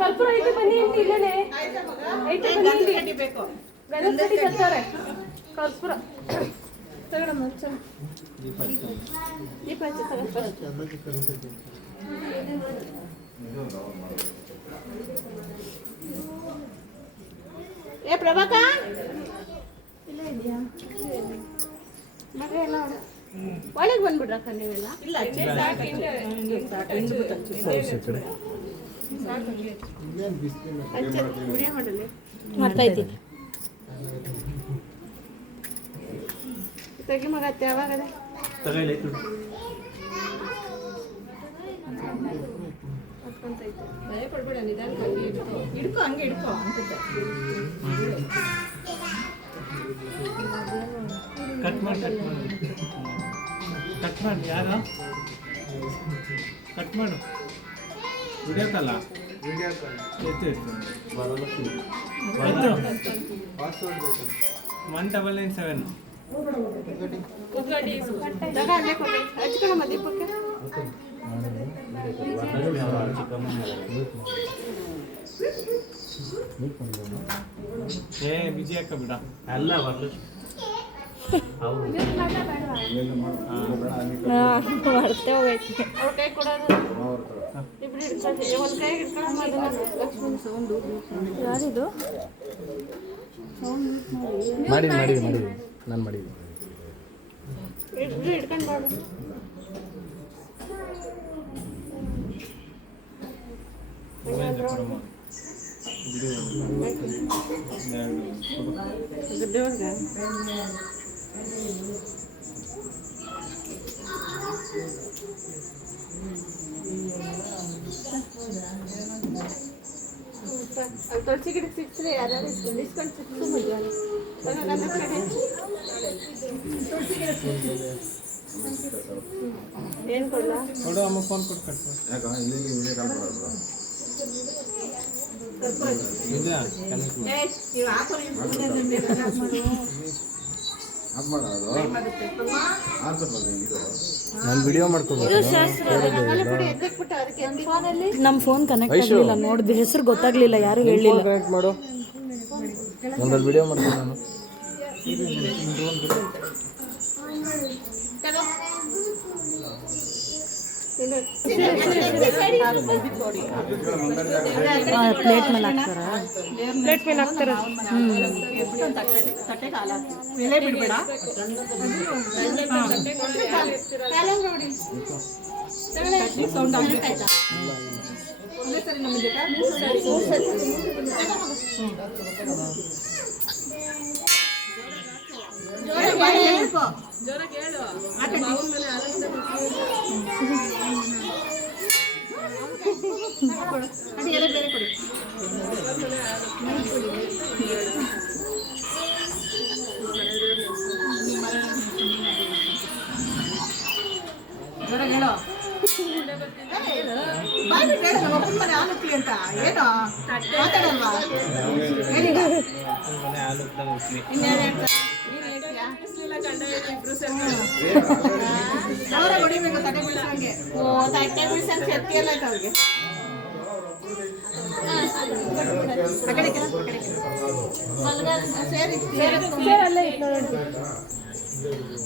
ಕಲ್ಪುರ ಐತೆ ಬನ್ನಿ ಅಂತ ಇಲ್ಲೇನೆ ಐತೆ ಬನ್ನಿ ಇಲ್ಲಿ ಬೇಕು ಗಣಪತಿ ಕರ್ತಾರೆ ಕಲ್ಪುರ ತಗೊಳ್ಳಮ್ಮ ಚಲ ದೀಪ ಹಚ್ಚಿ ಏ ಪ್ರಭಾಕ ಇಲ್ಲ ಇದೆಯಾ ಮಗ ಎಲ್ಲ ಒಳಗೆ ಬಂದ್ಬಿಡ್ರಕ್ಕ ನೀವೆಲ್ಲ ಇಲ್ಲ ಮಾಡ್ತಾ ಇದ್ದೀನಿ ತೆಗಿ ಮಗ ಅತ್ತೆ ಯಾವಾಗದೆ ಭಯ ಕೊಡ್ಬೇಡ ನಿಧಾನ ಹಿಡ್ಕೊ ಹಂಗೆ ಹಿಡ್ಕೊ ಅಂತ ಕಟ್ ಮಾಡಿ ಯಾರ ಕಟ್ ಮಾಡು ವಿಡಿಯೋ ಕಾಲ ಎತ್ತು 1997 ಹಚ್ಕೊಳಮ್ಮ ದೀಪಕ್ಕೆ ಏ ಬಿಜಿ ಹಾಕ ಬಿಡ ಅಲ್ಲ ಬರ್ಲಿ ಮರ್ತೆ ಹೋಗೈತಿ ಅವ್ರ ಕೈ ಕೊಡೋದು ಇಬ್ರು ಹಿಡ್ಕೊಳ್ತೀವಿ ಒಂದು ಕೈ ಹಿಡ್ಕೊಳ್ಳೋದು ಲಕ್ಷ್ಮಣ ಸೌಂಡು ಯಾರಿದು ಮಾಡಿ ನಾನು ಮಾಡಿದ್ದೆ ಇಬ್ರು ಹಿಡ್ಕೊಂಡು ಬಾಡು ತುಳಸಿ ಗಿಡಕ್ಕೆ ಸಿಕ್ಸ್ರೆ ಯಾರು ಇಸ್ಕೊಂಡು ಸಿಕ್ತು ಮದುವೆ ಏನು ಕೊಡಲ್ಲ ಕೊಡು ಅಮ್ಮ ಫೋನ್ ಕೊಟ್ಟು ಕಟ್ ನಾನು ವಿಡಿಯೋ ಮಾಡ್ಕೋಬೇಕು ನಮ್ಮ ಫೋನ್ ಕನೆಕ್ಟ್ ಆಗಲಿಲ್ಲ ನೋಡಿದೆ ಹೆಸರು ಗೊತ್ತಾಗ್ಲಿಲ್ಲ ಯಾರು ಹೇಳಿಲ್ಲ ಕನೆಕ್ಟ್ ಮಾಡು ಒಂದಲ್ಲಿ ವಿಡಿಯೋ ಮಾಡ್ತೀನಿ ನಾನು ಪ್ಲೇಟ್ ಮೇಲೆ ಹಾಕ್ತಾರ ಪ್ಲೇಟ್ ಮೇಲೆ ಹಾಕ್ತಾರ ಬಿಡಬೇಡ ಸೌಂಡ್ ಆಗ್ಬೇಕಾಯ್ತಾ ಜೋರಾಗಿ ಹೇಳು ಬೇರೆ ಕೊಡಿ ಜೋರಾಗಿ ಹೇಳು ಒಪ್ಪನ ಮನೆ ಹಾಲುಕ್ಲಿ ಅಂತ ಏನು ಮಾತಾಡಲ್ವಾ ಅವರ ಹೊಡಿಬೇಕು ತಟ್ಟೆ ಬಿಡಿಸಂಗೆ ಓ ತಟ್ಟೆ ಬಿಡಿಸಂಗೆ ಶಕ್ತಿ ಎಲ್ಲ ಆಯ್ತು ಅವ್ರಿಗೆ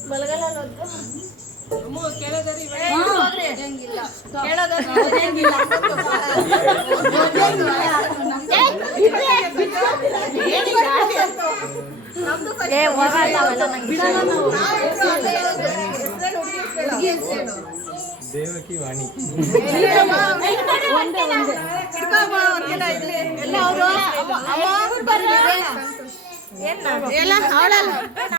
ಬಲಗಲ್ಲ ದೇವಕಿ ವಾಣಿ ಎಲ್ಲ